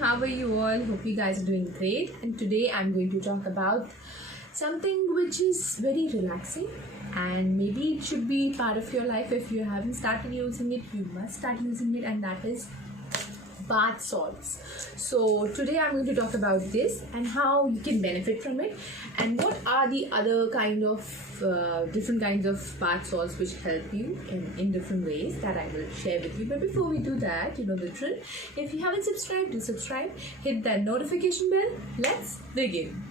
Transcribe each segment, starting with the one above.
how are you all? Hope you guys are doing great. And today I'm going to talk about something which is very relaxing and maybe it should be part of your life. If you haven't started using it, you must start using it, and that is bath salts. So today I'm going to talk about this and how you can benefit from it, and what are the other kind of different kinds of bath salts which help you in different ways that I will share with you. But before we do that, you know the drill. If you haven't subscribed, do subscribe, hit that notification bell. Let's begin.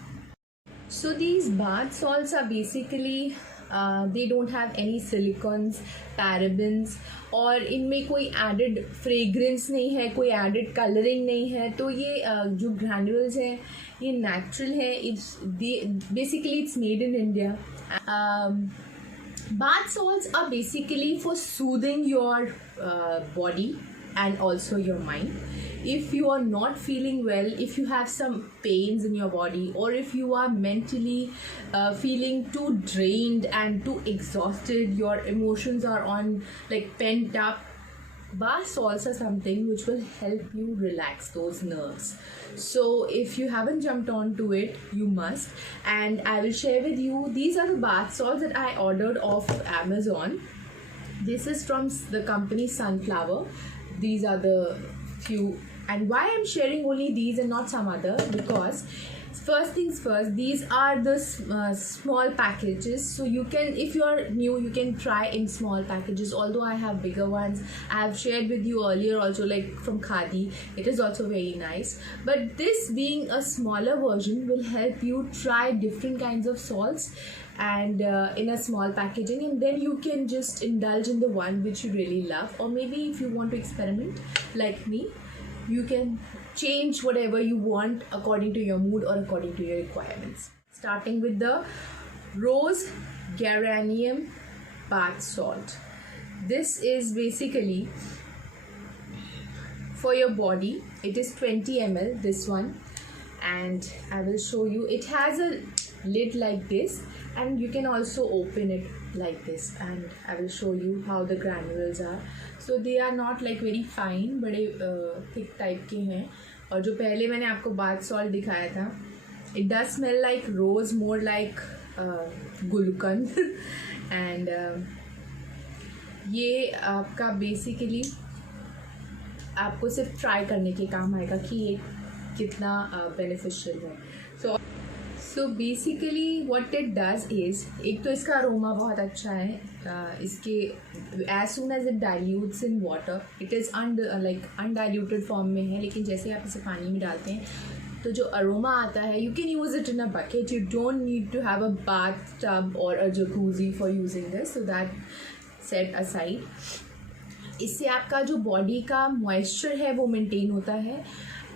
So these bath salts are basically they don't have any silicons, parabens, और इनमें कोई added fragrance नहीं है, कोई added colouring नहीं है. तो ये जो ग्रैन्यूल्स हैं ये नेचुरल है. It's basically it's made in India. Bath salts are basically for soothing your body and also your mind. If you are not feeling well, if you have some pains in your body, or if you are mentally feeling too drained and too exhausted, your emotions are on like pent up, bath salts are something which will help you relax those nerves. So if you haven't jumped onto it, you must. And I will share with you, these are the bath salts that I ordered off Amazon. This is from the company Sunflower. These are the few. And why I'm sharing only these and not some other, because first things first, these are the small packages. So you can, if you are new, you can try in small packages. Although I have bigger ones, I have shared with you earlier also, like from Khadi. It is also very nice. But this being a smaller version will help you try different kinds of salts and in a small packaging, and then you can just indulge in the one which you really love. Or maybe if you want to experiment like me, you can change whatever you want according to your mood or according to your requirements. Starting with the Rose Geranium Bath Salt. This is basically for your body. It is 20 ml, this one, and I will show you. It has a lid like this, and you can also open it like this, and I will show you how the granules are. So they are not like very fine, बड़े thick type के हैं. और जो पहले मैंने आपको bath salt दिखाया था, it does smell like rose, more like gulkan. And ये आपका basically आपको सिर्फ try करने के काम आएगा कि ये कितना beneficial है. So basically what it does is, एक तो इसका अरोमा बहुत अच्छा है. इसके as soon as it dilutes in water, it is like undiluted form में है, लेकिन जैसे आप इसे पानी में डालते हैं तो जो अरोमा आता है, you can use it in a bucket. You don't need to have a bathtub or a jacuzzi for using this. So that set aside, इससे आपका जो बॉडी का मॉइस्चर है वो मेंटेन होता है,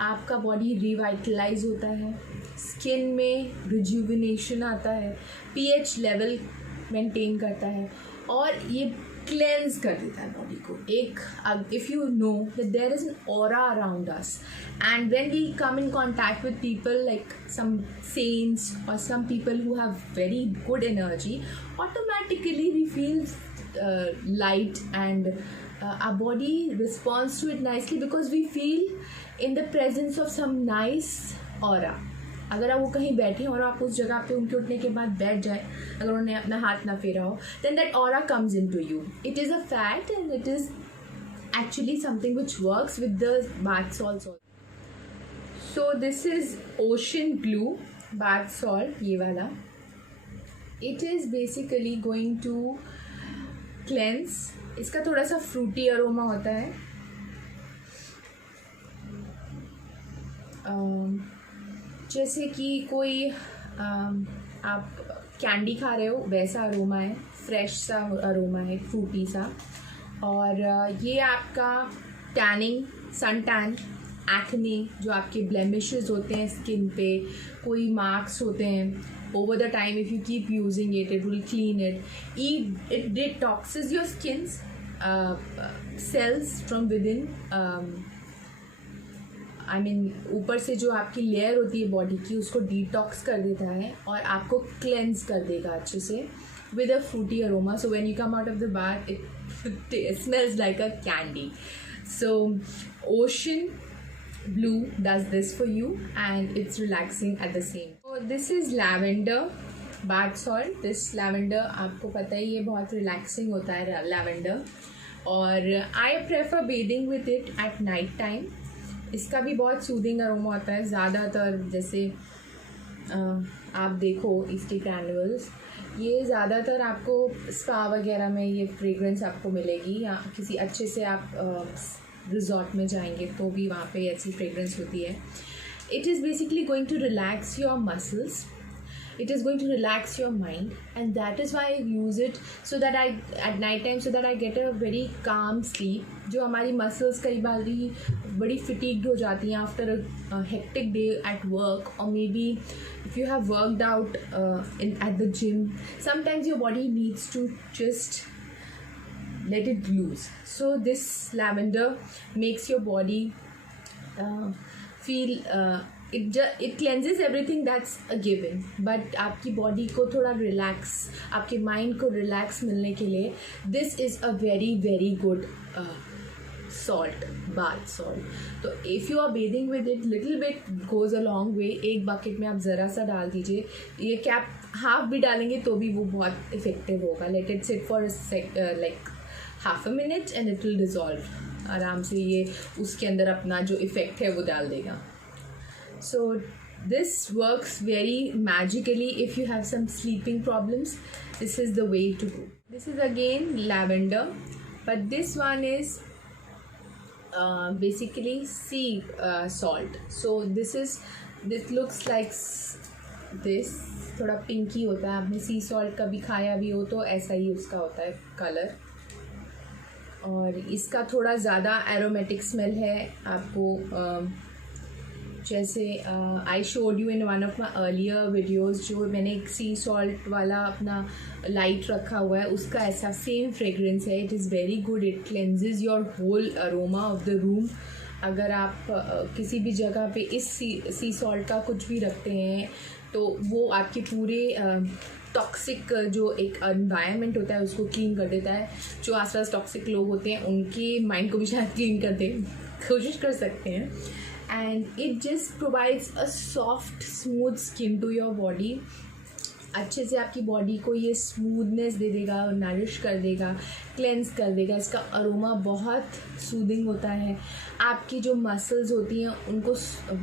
आपका बॉडी रिवाइटलाइज होता है, स्किन में रिजुविनेशन आता है, पीएच लेवल मेंटेन करता है, और ये क्लेंस कर देता है बॉडी को. एक if you know that there is an aura around us, and when we come in contact with people like some saints or some people who have very good energy, automatically we feel light, and our body responds to it nicely because we feel in the presence of some nice aura. अगर आप वो कहीं बैठे और आप उस जगह पे उनके उठने के बाद बैठ जाए, अगर उन्होंने अपना हाथ ना फेरा हो, then that aura comes into you. It is a fact, and it is actually something which works with the bath salts also. So this is Ocean Blue bath salt, ये वाला. It is basically going to cleanse. इसका थोड़ा सा Frooti aroma होता है. जैसे कि कोई आप कैंडी खा रहे हो वैसा अरोमा है, फ्रेश सा अरोमा है, फ्रूटी सा. और ये आपका टैनिंग, सन टैन, एक्ने, जो आपके ब्लेमिशेस होते हैं स्किन पे, कोई मार्क्स होते हैं, over the time if you keep using it, it will clean it. It detoxes your skin's cells from within. I mean, ऊपर से जो आपकी लेयर होती है बॉडी की, उसको डिटॉक्स कर देता है और आपको क्लेंस कर देगा अच्छे से with a fruity aroma. So when you come out of the bath, it smells like a candy. So Ocean blue does this for you and it's relaxing at the same. So this is lavender bath salt. This lavender आपको पता है ये बहुत relaxing होता है lavender, और I prefer bathing with it at night time. इसका भी बहुत सूदिंग अरोमा होता है. ज़्यादातर जैसे आप देखो इसके कैंडल्स, ये ज़्यादातर आपको स्पा वगैरह में ये फ्रेगरेंस आपको मिलेगी, या किसी अच्छे से आप रिजॉर्ट में जाएंगे तो भी वहाँ पे ऐसी फ्रेगरेंस होती है. It is basically going to relax your muscles, it is going to relax your mind, and that is why I use it, so that I at night time, so that I get a very calm sleep. जो हमारी muscles कई बार बड़ी fatigued हो जाती हैं after a hectic day at work, or maybe if you have worked out at the gym, sometimes your body needs to just let it loose. So this lavender makes your body feel it cleanses everything, that's a given, but आपकी body को थोड़ा relax, आपके mind को relax मिलने के लिए this is a very very good salt, bath salt. तो if you are bathing with it, little bit goes a long way. एक बकेट में आप ज़रा सा डाल दीजिए, ये कैप हाफ भी डालेंगे तो भी वो बहुत इफ़ेक्टिव होगा. Let it sit for like half a minute and it will dissolve. आराम से ये उसके अंदर अपना जो इफ़ेक्ट है वो डाल देगा. So this works very magically if you have some sleeping problems. This is the way to go. This is again lavender, but this one is basically sea salt. So this looks like this, थोड़ा पिंकी होता है. आपने सी salt कभी खाया भी हो तो ऐसा ही उसका होता है कलर, और इसका थोड़ा ज़्यादा एरोमेटिक स्मेल है. आपको जैसे I showed you in one of my earlier videos, जो मैंने एक सी सॉल्ट वाला अपना लाइट रखा हुआ है, उसका ऐसा सेम फ्रेगरेंस है. It is very good. It cleanses your whole aroma of the room. अगर आप किसी भी जगह पे इस सी सॉल्ट का कुछ भी रखते हैं तो वो आपके पूरे टॉक्सिक जो एक एनवायरनमेंट होता है उसको क्लीन कर देता है. जो आसपास टॉक्सिक लोग होते हैं उनके माइंड को भी शायद क्लीन करते कोशिश कर सकते हैं. And it just provides a soft smooth skin to your body. अच्छे से आपकी बॉडी को ये स्मूथनेस दे देगा, नरिश कर देगा, क्लेंस कर देगा. इसका अरोमा बहुत सूदिंग होता है. आपकी जो मसल्स होती हैं उनको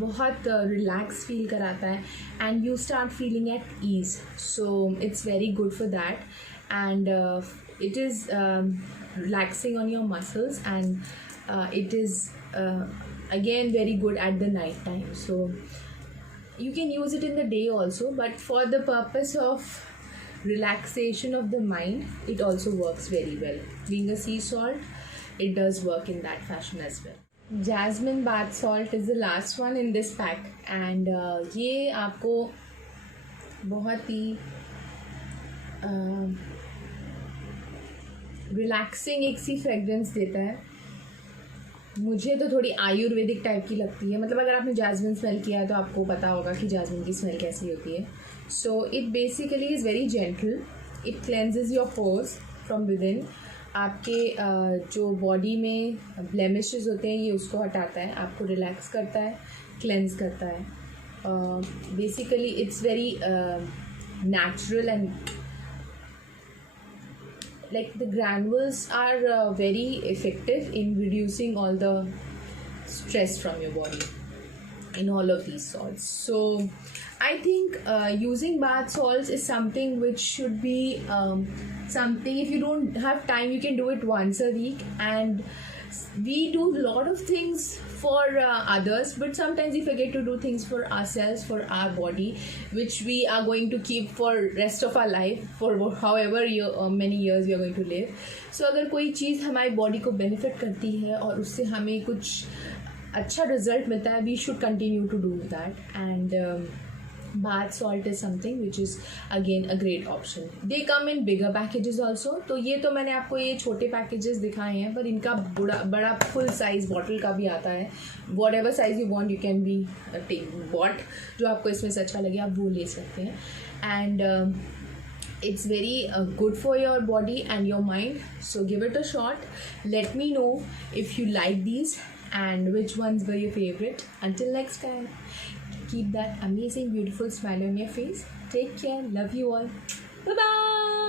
बहुत रिलैक्स फील कराता है, and you start feeling at ease. So it's very good for that, and it is relaxing on your muscles, and it is again very good at the night time. So you can use it in the day also, but for the purpose of relaxation of the mind it also works very well. Being a sea salt, it does work in that fashion as well. Jasmine bath salt is the last one in this pack, and ये आपको बहुत ही relaxing एक सी fragrance देता है. मुझे तो थोड़ी Ayurvedic type की लगती है. मतलब अगर आपने जैस्मिन स्मेल किया है तो आपको पता होगा कि जैस्मिन की स्मेल कैसी होती है. So it basically is very gentle. It cleanses your pores from with in. आपके जो बॉडी में ब्लेमिशेस होते हैं ये उसको हटाता है, आपको रिलैक्स करता है, क्लेंज करता है. Basically it's very natural, and like the granules are very effective in reducing all the stress from your body in all of these salts. So I think using bath salts is something which should be something, if you don't have time you can do it once a week, and we do a lot of things for others, but sometimes we forget to do things for ourselves, for our body, which we are going to keep for rest of our life, for however many years we are going to live. So अगर कोई चीज़ हमारी body को benefit करती है और उससे हमें कुछ अच्छा रिजल्ट मिलता है, we should continue to do that. And bath salt is something which is again a great option. They come in bigger packages also. तो ये तो मैंने आपको ये छोटे पैकेजेस दिखाए हैं, पर इनका बड़ा फुल साइज बॉटल का भी आता है. whatever size you want you can be bought. जो आपको इसमें से अच्छा लगे आप वो ले सकते हैं. And it's very good for your body and your mind. So give it a shot. Let me know if you like these, and which ones were your favorite. Until next time, keep that amazing beautiful smile on your face. Take care. Love you all. Bye bye.